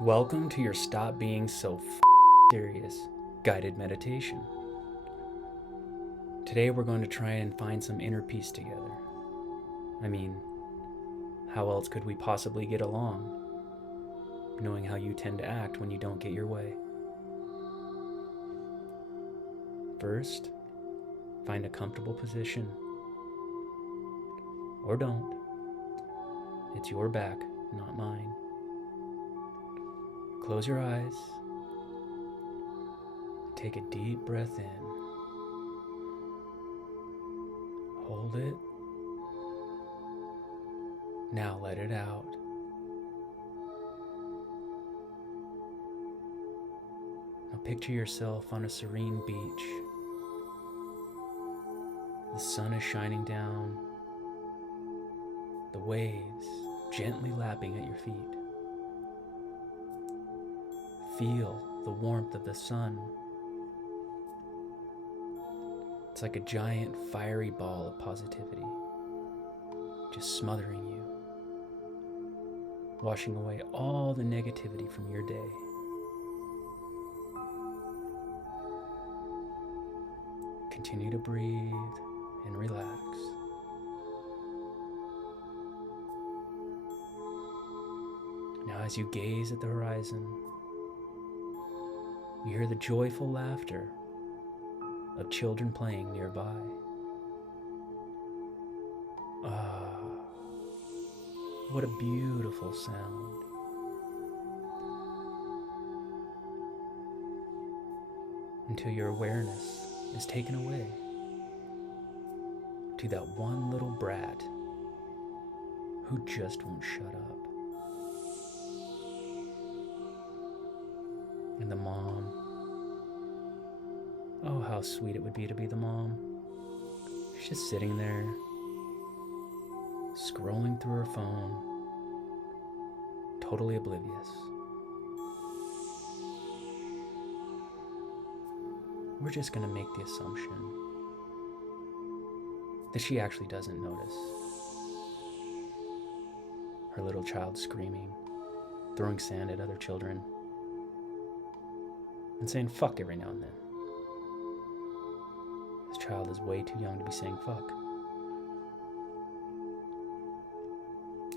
Welcome to your Stop Being So Serious guided meditation. Today we're going to try and find some inner peace together. I mean, how else could we possibly get along, knowing how you tend to act when you don't get your way? First, find a comfortable position. Or don't. It's your back, not mine. Close your eyes. Take a deep breath in. Hold it. Now let it out. Now picture yourself on a serene beach. The sun is shining down. The waves gently lapping at your feet. Feel the warmth of the sun. It's like a giant fiery ball of positivity, just smothering you, washing away all the negativity from your day. Continue to breathe and relax. Now, as you gaze at the horizon, you hear the joyful laughter of children playing nearby. What a beautiful sound. Until your awareness is taken away to that one little brat who just won't shut up. And the mom. Oh, how sweet it would be to be the mom. She's just sitting there, scrolling through her phone, totally oblivious. We're just going to make the assumption that she actually doesn't notice her little child screaming, throwing sand at other children, and saying fuck every now and then. This child is way too young to be saying fuck.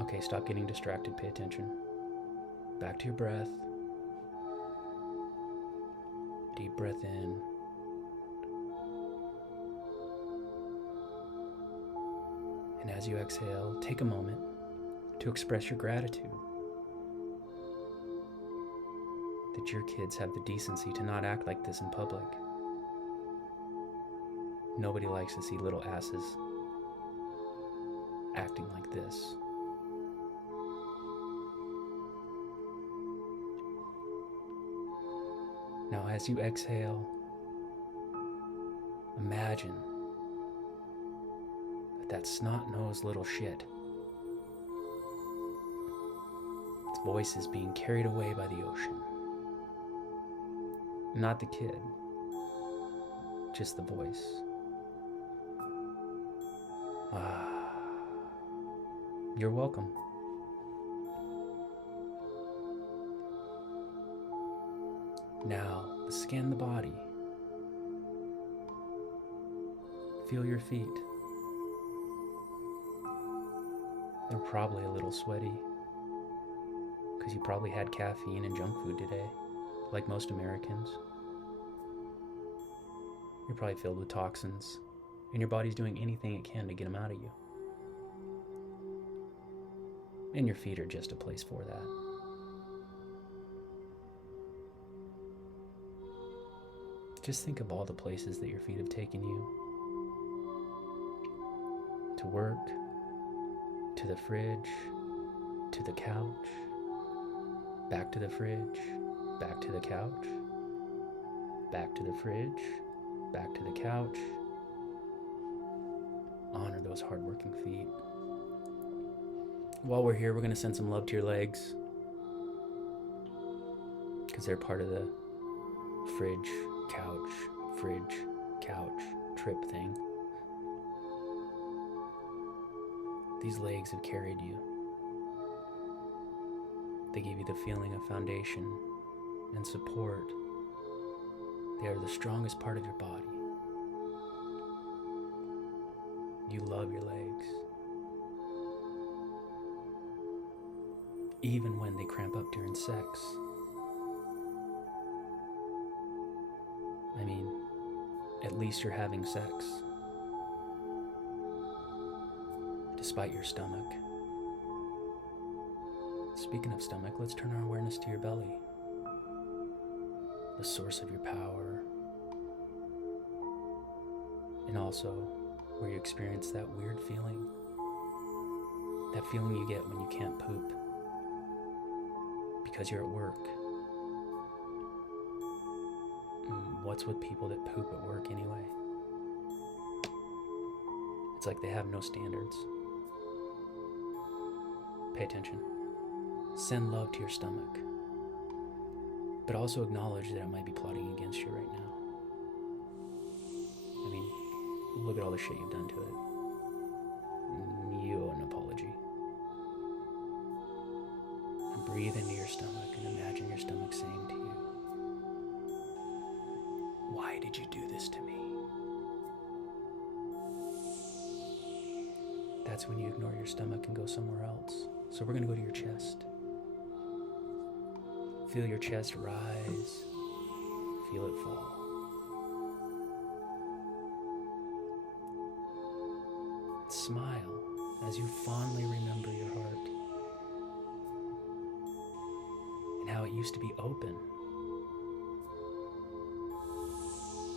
Okay, stop getting distracted, pay attention. Back to your breath. Deep breath in. And as you exhale, take a moment to express your gratitude that your kids have the decency to not act like this in public. Nobody likes to see little asses acting like this. Now, as you exhale, imagine that snot-nosed little shit, its voice is being carried away by the ocean. Not the kid, just the voice. You're welcome. Now, scan the body. Feel your feet. They're probably a little sweaty, because you probably had caffeine and junk food today, like most Americans. You're probably filled with toxins, and your body's doing anything it can to get them out of you. And your feet are just a place for that. Just think of all the places that your feet have taken you. To work, to the fridge, to the couch, back to the fridge, back to the couch, back to the fridge, back to the couch. Honor those hardworking feet. While we're here, we're going to send some love to your legs, because they're part of the fridge, couch trip thing. These legs have carried you. They give you the feeling of foundation and support. They are the strongest part of your body. You love your legs. Even when they cramp up during sex. I mean, at least you're having sex. Despite your stomach. Speaking of stomach, let's turn our awareness to your belly. The source of your power. And also where you experience that weird feeling. That feeling you get when you can't poop. Because you're at work. What's with people that poop at work anyway? It's like they have no standards. Pay attention. Send love to your stomach. But also acknowledge that it might be plotting against you right now. I mean, look at all the shit you've done to it. You owe an apology. And breathe into your stomach and imagine your stomach saying to you, "Why did you do this to me?" That's when you ignore your stomach and go somewhere else. So we're going to go to your chest. Feel your chest rise. Feel it fall. Smile as you fondly remember your heart and how it used to be open,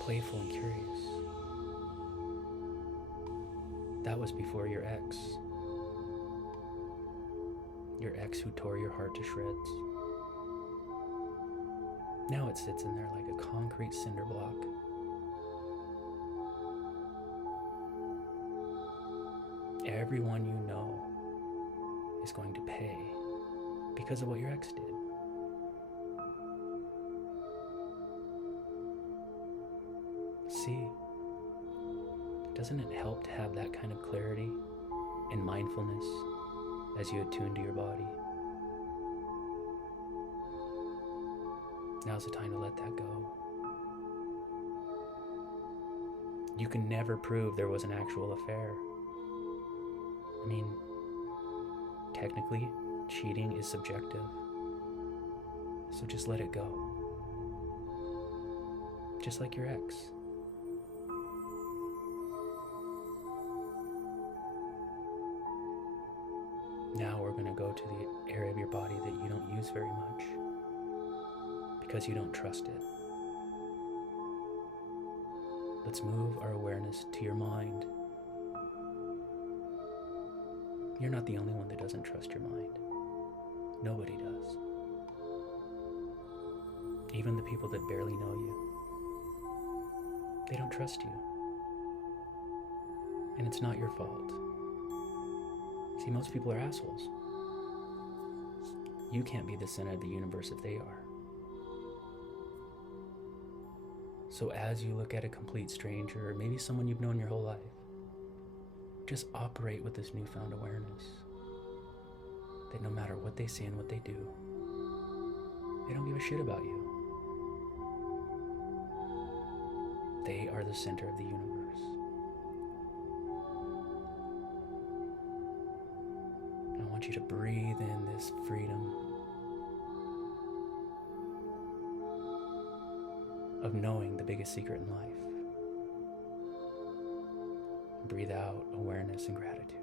playful and curious. That was before your ex who tore your heart to shreds. Now it sits in there like a concrete cinder block. Everyone you know is going to pay because of what your ex did. See, doesn't it help to have that kind of clarity and mindfulness as you attune to your body? Now's the time to let that go. You can never prove there was an actual affair. I mean, technically, cheating is subjective. So just let it go. Just like your ex. Now we're going to go to the area of your body that you don't use very much because you don't trust it. Let's move our awareness to your mind. You're not the only one that doesn't trust your mind. Nobody does. Even the people that barely know you. They don't trust you. And it's not your fault. See, most people are assholes. You can't be the center of the universe if they are. So as you look at a complete stranger, or maybe someone you've known your whole life, just operate with this newfound awareness that no matter what they say and what they do, they don't give a shit about you. They are the center of the universe. I want you to breathe in this freedom of knowing the biggest secret in life. Breathe out awareness and gratitude.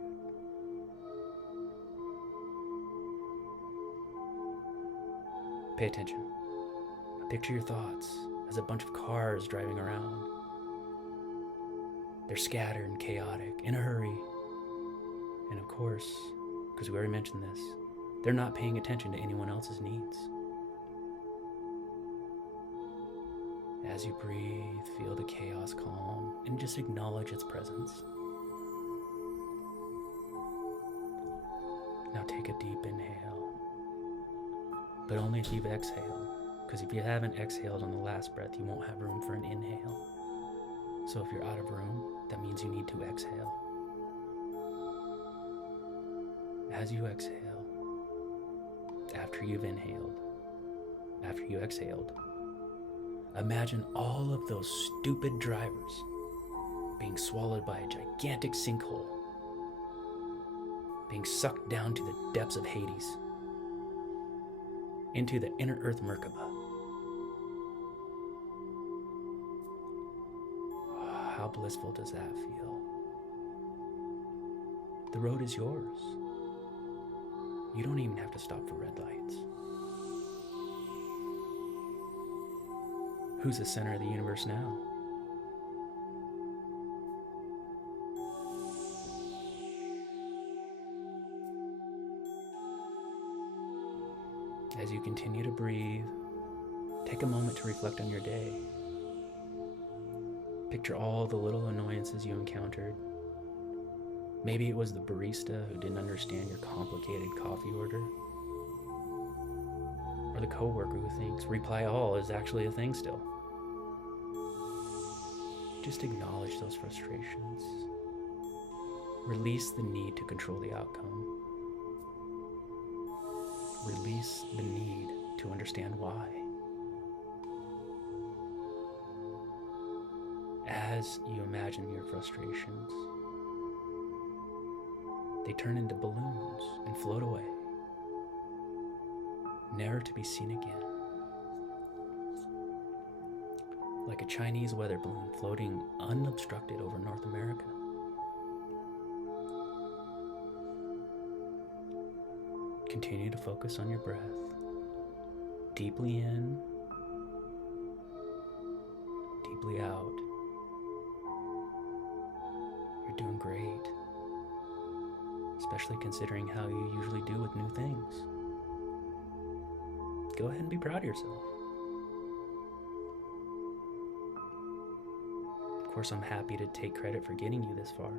Pay attention. Picture your thoughts as a bunch of cars driving around. They're scattered and chaotic, in a hurry. And of course, because we already mentioned this, they're not paying attention to anyone else's needs. As you breathe, feel the chaos calm and just acknowledge its presence. Now take a deep inhale, but only if you've exhaled, because if you haven't exhaled on the last breath, you won't have room for an inhale. So if you're out of room, that means you need to exhale. As you exhale, after you've inhaled, after you exhaled, imagine all of those stupid drivers being swallowed by a gigantic sinkhole, being sucked down to the depths of Hades, into the inner earth Merkaba. How blissful does that feel? The road is yours. You don't even have to stop for red lights. Who's the center of the universe now? As you continue to breathe, take a moment to reflect on your day. Picture all the little annoyances you encountered. Maybe it was the barista who didn't understand your complicated coffee order. Or the coworker who thinks reply all is actually a thing still. Just acknowledge those frustrations. Release the need to control the outcome. Release the need to understand why. As you imagine your frustrations, they turn into balloons and float away, never to be seen again. Like a Chinese weather balloon floating unobstructed over North America. Continue to focus on your breath. Deeply in, deeply out. You're doing great, especially considering how you usually do with new things. Go ahead and be proud of yourself. Of course, I'm happy to take credit for getting you this far,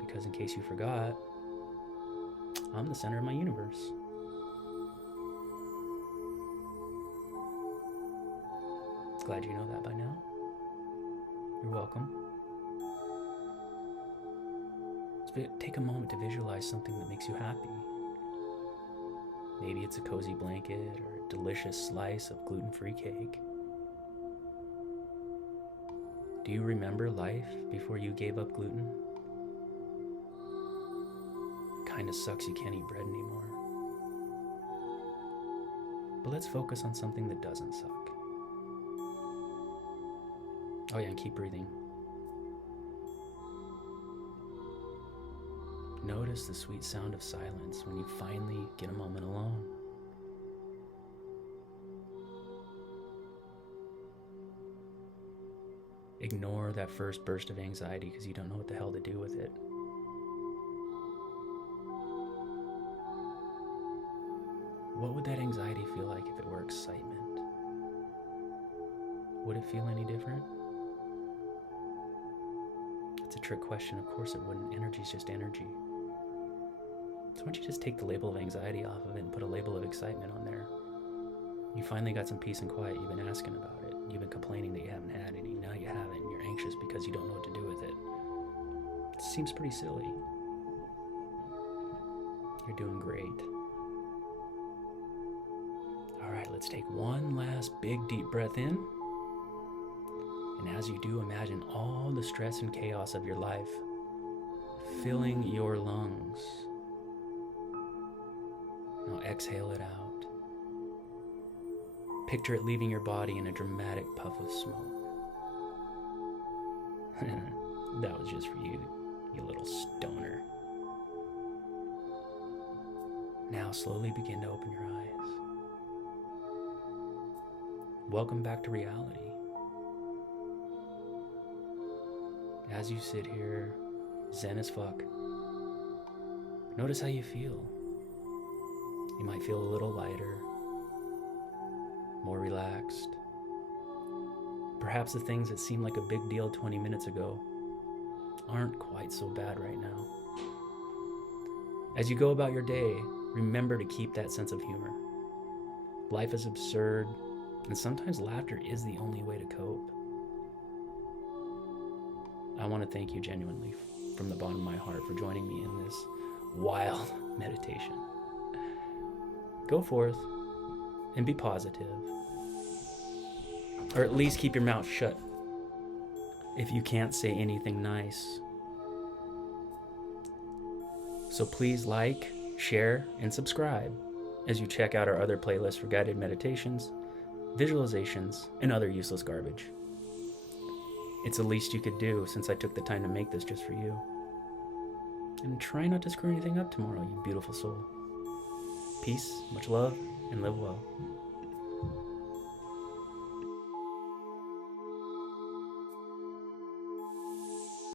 because in case you forgot, I'm the center of my universe. Glad you know that by now. You're welcome. Take a moment to visualize something that makes you happy. Maybe it's a cozy blanket or a delicious slice of gluten-free cake. Do you remember life before you gave up gluten? Kinda sucks you can't eat bread anymore. But let's focus on something that doesn't suck. Oh yeah, and keep breathing. Notice the sweet sound of silence when you finally get a moment alone. Ignore that first burst of anxiety because you don't know what the hell to do with it. What would that anxiety feel like if it were excitement? Would it feel any different? It's a trick question. Of course it wouldn't. Energy is just energy. So why don't you just take the label of anxiety off of it and put a label of excitement on there? You finally got some peace and quiet. You've been asking about it. You've been complaining that you haven't had any. Now you have it and you're anxious because you don't know what to do with it. It seems pretty silly. You're doing great. All right, let's take one last big deep breath in. And as you do, imagine all the stress and chaos of your life filling your lungs. Now exhale it out. Picture it leaving your body in a dramatic puff of smoke. That was just for you, you little stoner. Now slowly begin to open your eyes. Welcome back to reality. As you sit here, zen as fuck, notice how you feel. You might feel a little lighter, more relaxed. Perhaps the things that seemed like a big deal 20 minutes ago aren't quite so bad right now. As you go about your day, remember to keep that sense of humor. Life is absurd, and sometimes laughter is the only way to cope. I want to thank you genuinely from the bottom of my heart for joining me in this wild meditation. go forth and be positive. Or at least keep your mouth shut if you can't say anything nice. So please like, share, and subscribe as you check out our other playlists for guided meditations, visualizations, and other useless garbage. It's the least you could do since I took the time to make this just for you. And try not to screw anything up tomorrow, you beautiful soul. Peace, much love, and live well.